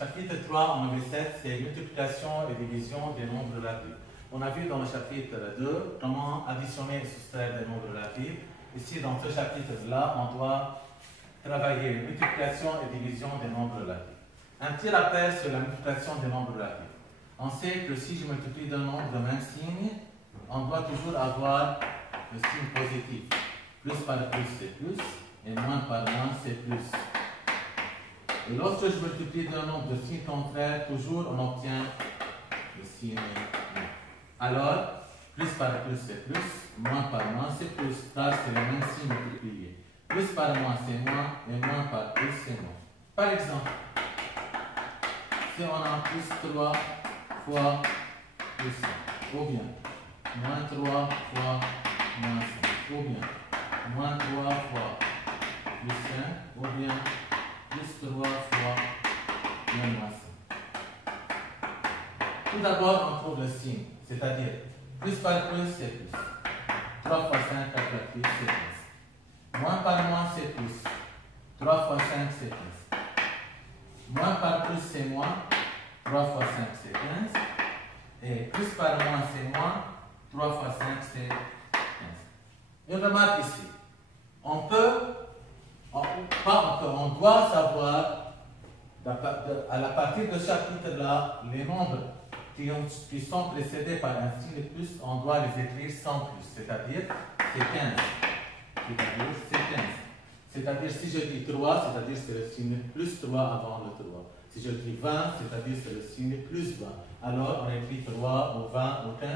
Chapitre 3, en numéro 7, c'est multiplication et division des nombres relatifs. On a vu dans le chapitre 2 comment additionner et soustraire des nombres relatifs. Ici, dans ce chapitre-là, on doit travailler multiplication et division des nombres relatifs. Un petit rappel sur la multiplication des nombres relatifs. On sait que si je multiplie deux nombres de même signe, on doit toujours avoir le signe positif. Plus par plus, c'est plus, et moins par moins, c'est plus. Et lorsque je multiplie deux nombres de signes contraires, toujours on obtient le signe moins. Alors, plus par plus, c'est plus, moins par moins, c'est plus. Ça, c'est le même signe multiplié. Plus par moins, c'est moins, et moins par plus, c'est moins. Par exemple, si on a plus 3 fois plus 5, ou bien moins 3 fois moins 5, ou bien moins 3 fois plus 5, ou bien plus 3 fois moins 5. Tout d'abord, on trouve le signe, c'est-à-dire plus par plus, c'est plus. 3 fois 5, 4 fois plus, c'est plus. Moins par moins, c'est plus. 3 fois 5, c'est 15. Moins par plus, c'est moins. 3 fois 5, c'est 15. Et plus par moins, c'est moins. 3 fois 5, c'est 15. Une remarque ici. On doit savoir, à la partir de ce chapitre-là, les nombres qui sont précédés par un signe plus, on doit les écrire sans plus. C'est-à-dire, c'est 15. C'est-à-dire, c'est 15. C'est-à-dire, si je dis 3, c'est-à-dire c'est le signe plus 3 avant le 3. Si je dis 20, c'est-à-dire c'est le signe plus 20. Alors, on écrit 3 ou 20 ou 15,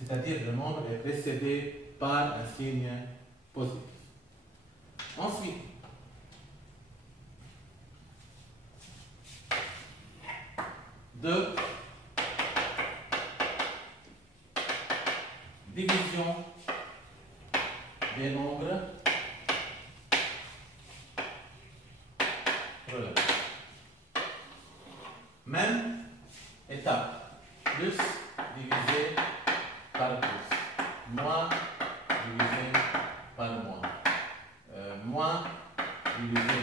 c'est-à-dire le nombre est précédé par un signe positif. Ensuite, division des nombres relatifs. Même étape, plus divisé par plus, moins divisé par moins, moins divisé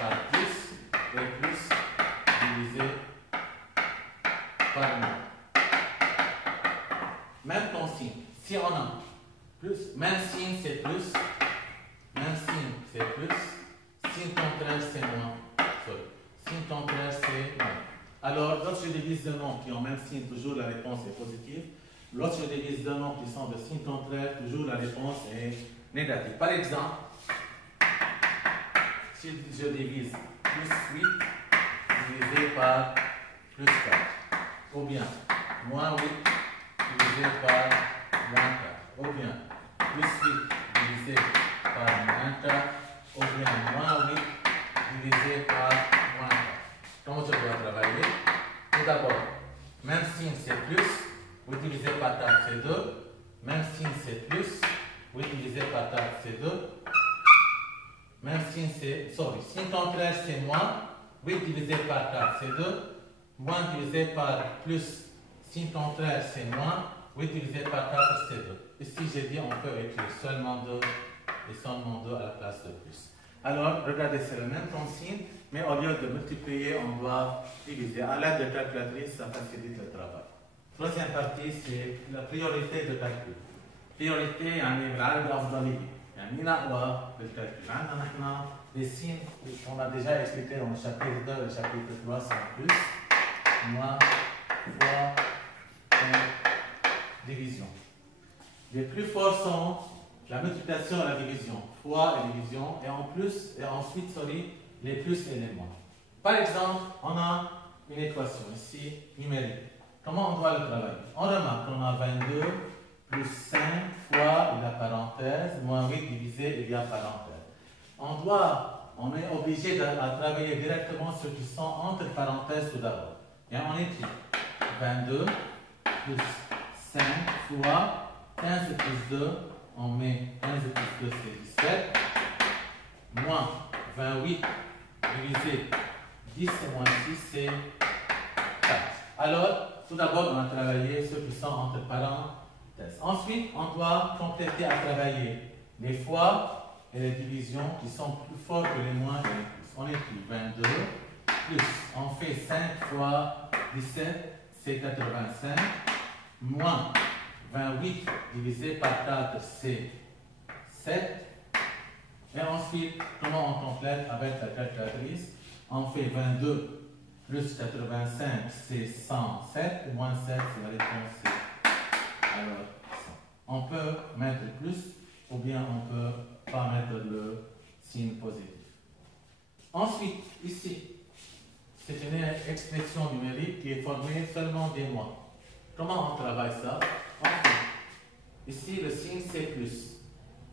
par plus et plus divisé par moins. Même consigne, si on a plus, même signe c'est plus, même signe c'est plus, signe contraire c'est moins. Signe contraire c'est moins. Alors, lorsque je divise deux nombres qui ont même signe, toujours la réponse est positive. Lorsque je divise deux nombres qui sont de signe contraire, toujours la réponse est négative. Par exemple, si je divise plus 8 divisé par plus 4, ou bien moins 8 divisé par moins 4, ou bien plus 8 divisé par moins 4, ou bien moins 8 divisé par moins 4. Comment je dois travailler? Tout d'abord, même signe c'est plus, 8 divisé par 4 c'est 2, même signe c'est plus, 8 divisé par 4 c'est 2, même signe c'est, signe contraire c'est moins, 8 divisé par 4 c'est 2, moins divisé par plus, signe contraire c'est moins, 8 divisé par 4 c'est 2. Ici j'ai dit on peut écrire seulement 2 et seulement 2 à la place de plus. Alors, regardez, c'est le même consigne, mais au lieu de multiplier, on doit diviser. À l'aide de calculatrice, ça facilite le travail. Troisième partie, c'est la priorité de calcul. Priorité, يعني العدد الأفضلية. يعني نقوى بالcalcul. عندنا نحن les signes, on a déjà expliqué dans le chapitre 2 et le chapitre 3, c'est plus, moins, fois, division. Les plus forts sont la multiplication et la division, fois et division, et ensuite, les plus et les moins. Par exemple, on a une équation ici, numérique. Comment on doit le travailler? On remarque qu'on a 22 plus 5 fois, il y a parenthèse, moins 8 divisé, il y a parenthèse. On est obligé de travailler directement ce qui sont entre parenthèses tout d'abord. Et on écrit 22 plus 5 fois 15 plus 2, on met 15 plus 2 c'est 17, moins 28 divisé 10 et moins 6 c'est 4. Alors, tout d'abord, on a travaillé ceux qui sont entre parenthèses. Ensuite, on doit compléter à travailler les fois et les divisions qui sont plus forts que les moins et les plus. On écrit 22 plus, on fait 5 fois 17, c'est 85, moins 28 divisé par 4, c'est 7. Et ensuite, comment on complète avec la calculatrice? On fait 22 plus 85, c'est 107, moins 7, c'est la réponse C. Alors, on peut mettre plus, ou bien on peut pas mettre le signe positif. Ensuite, ici, c'est une expression numérique qui est formée seulement des mois. Comment on travaille ça? Ici, le signe c'est plus.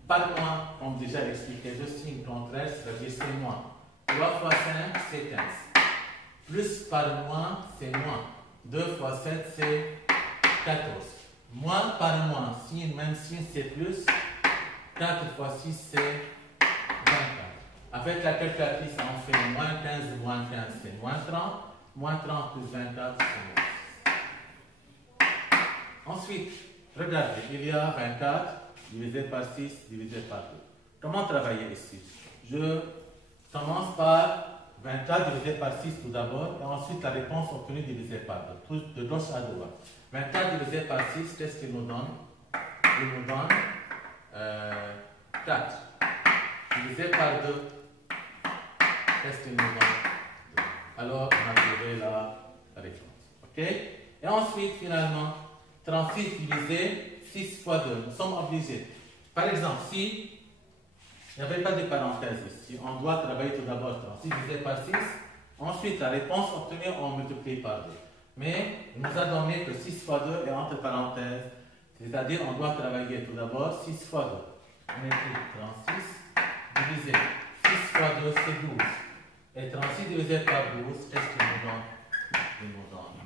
Par moins, comme déjà expliqué, le signe contraire, c'est-à-dire c'est moins. 3 fois 5, c'est 15. Plus par moins, c'est moins. 2 fois 7, c'est 14. Moins par moins, signe, même signe, c'est plus. 4 fois 6, c'est 24. Avec la calculatrice, on fait moins 15, c'est moins 30. Moins 30 plus 24, c'est moins 6. Ensuite, regardez, il y a 24 divisé par 6 divisé par 2. Comment travailler ici? Je commence par 24 divisé par 6 tout d'abord, et ensuite la réponse obtenue divisée par 2, de gauche à droite. 24 divisé par 6, qu'est-ce qu'il nous donne? Il nous donne 4. Divisé par 2, qu'est-ce qu'il nous donne? 2. Alors, on a trouvé la réponse. OK? Et ensuite, finalement, 36 divisé 6 fois 2. Nous sommes obligés. Par exemple, si il n'y avait pas de parenthèse ici, on doit travailler tout d'abord 36 divisé par 6. Ensuite, la réponse obtenue, on multiplie par 2. Mais il nous a donné que 6 fois 2 est entre parenthèses. C'est-à-dire, on doit travailler tout d'abord 6 fois 2. On écrit 36 divisé 6 fois 2, c'est 12. Et 36 divisé par 12, qu'est-ce qu'il nous donne? Il nous donne